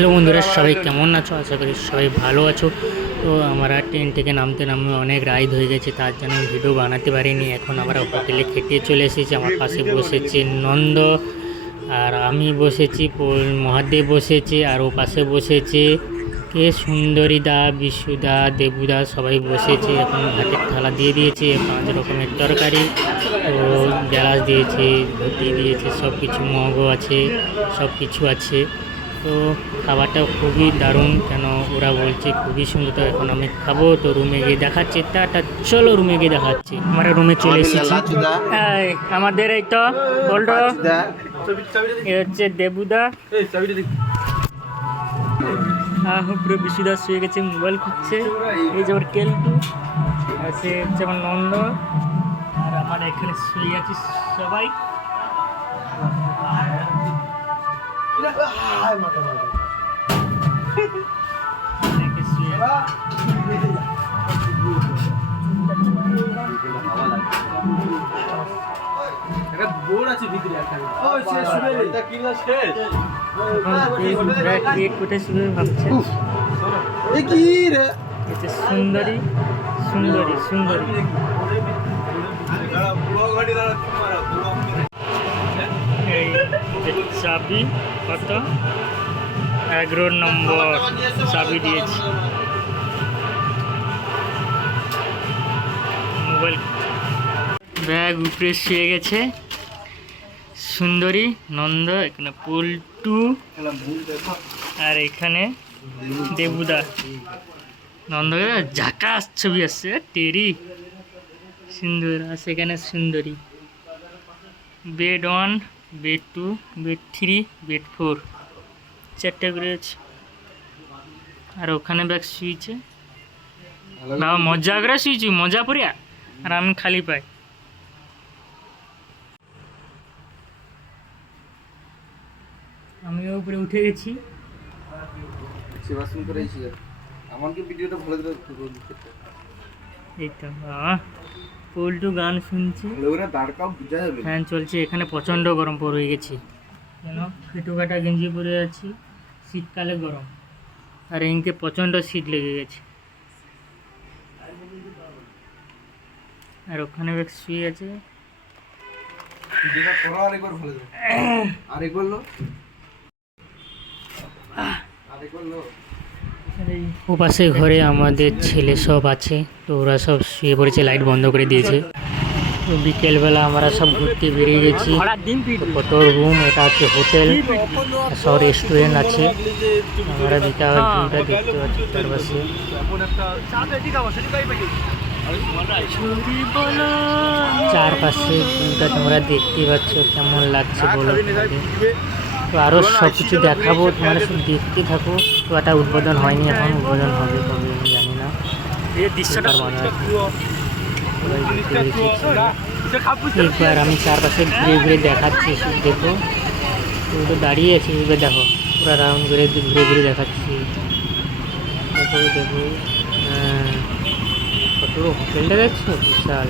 Hello বন্ধুরা, সবাই কেমন আছো? আশা করি সবাই ভালো আছো। তো আমরা ট্রেন থেকে নামতে অনেক রাইড হয়ে গেছে, তার জন্য ভিডিও বানাতে পারিনি। এখন আমরা হোটেলে খেতে চলে এসেছি। আমার পাশে বসেছে নন্দ, আর আমি বসেছি, মহাদেব বসেছে, আর ও পাশে বসেছে কে সুন্দরীদা, বিশুদা, দেবুদা, সবাই বসেছে। এখন ভাতের থালা দিয়ে দিয়েছে, 5 রকমের তরকারি, তো গ্যালাস দিয়েছে, ধুতি দিয়েছে, সব কিছু, মগও আছে, সব কিছু আছে। তো খাবারটা খুবই দারুণ, কেন ওরা বলছে খুবই সুন্দর। তো এখন আমি খাবো, তো রুমে গিয়ে দেখাচ্ছি। টাটা, চলো রুমে গিয়ে দেখাচ্ছি। আমরা রুমে চলে এসেছি। আমাদের এই তো বলতো এ হচ্ছে দেবুদা, পুরো বিশুদা শুয়ে গেছে, মোবাইল খুঁজছে। এই যে ওর কেলটু, আর সে হচ্ছে আমার নন্দ, আর আমার এখানে শুয়ে আছি সবাই। সুন্দরী সুন্দরী সুন্দরী চাবি কত 11 নম্বর চাবি দিয়েছি। মোবাইল ব্যাগ উপরে শুয়ে গেছে সুন্দরী নন্দ, এখানে পল্টু, আর এখানে দেবুদা। নন্দ ঝাকাস ছবি আসছে, টেরি সুন্দর। আর সেখানে সুন্দরী। বেড 1, বেড 2, বেড 3, বেড 4, 4টে করে আছে। আর ওখানে ব্যাগ শুয়েছে, বাবা মজা করে শুয়েছি, মজা পড়িয়া, আর আমি খালি পাই। আমিও উপরে উঠে গেছি। এই তো পল্টু গান শুনছি, ফ্যান চলছে। এখানে প্রচণ্ড গরম পড়ে গেছি, কেন ফিটু কাটা গেঞ্জি পরে আছি, শীতকালে গরম, আর ইনকে প্রচণ্ড শীত লেগে গেছে। আর ওখানে ব্যাগ শুয়ে আছে। ও পাশে ঘরে আমাদের ছেলে সব আছে, তো ওরা সব শুয়ে পড়েছে, লাইট বন্ধ করে দিয়েছে। তো বিকেলবেলা আমরা সব ঘুরতে বেরিয়ে গেছি। কত রুম, এটা হচ্ছে হোটেল, সব রেস্টুরেন্ট আছে। আমরা বিকাল ভিউটা দেখতে পাচ্ছি চারপাশে। চারপাশে ভিউটা তোমরা দেখতে পাচ্ছ, কেমন লাগছে বলো। তো আরও সব কিছু দেখাবো, তোমরা সব দেখতে থাকো। তো এটা উদ্বোধন হয়নি, এখন উদ্বোধন হবে কবে আমি জানি না। একবার আমি চারপাশে ঘুরে ঘুরে দেখাচ্ছি, দেখো। তো দাঁড়িয়ে আছে, এবার দেখো পুরো রাউন্ড ঘুরে ঘুরে ঘুরে দেখাচ্ছি। দেখো দেখো, হ্যাঁ কত হোটেলটা দেখছো, বিশাল।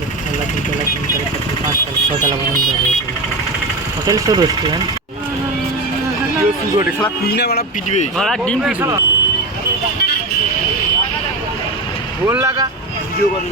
1তলা 2তলা 3তলা 4তলা 5তলা 6তলা পর্যন্ত হোটেল, সব রেস্টুরেন্ট। ডিম ফোন লাগা ভিডিও করে।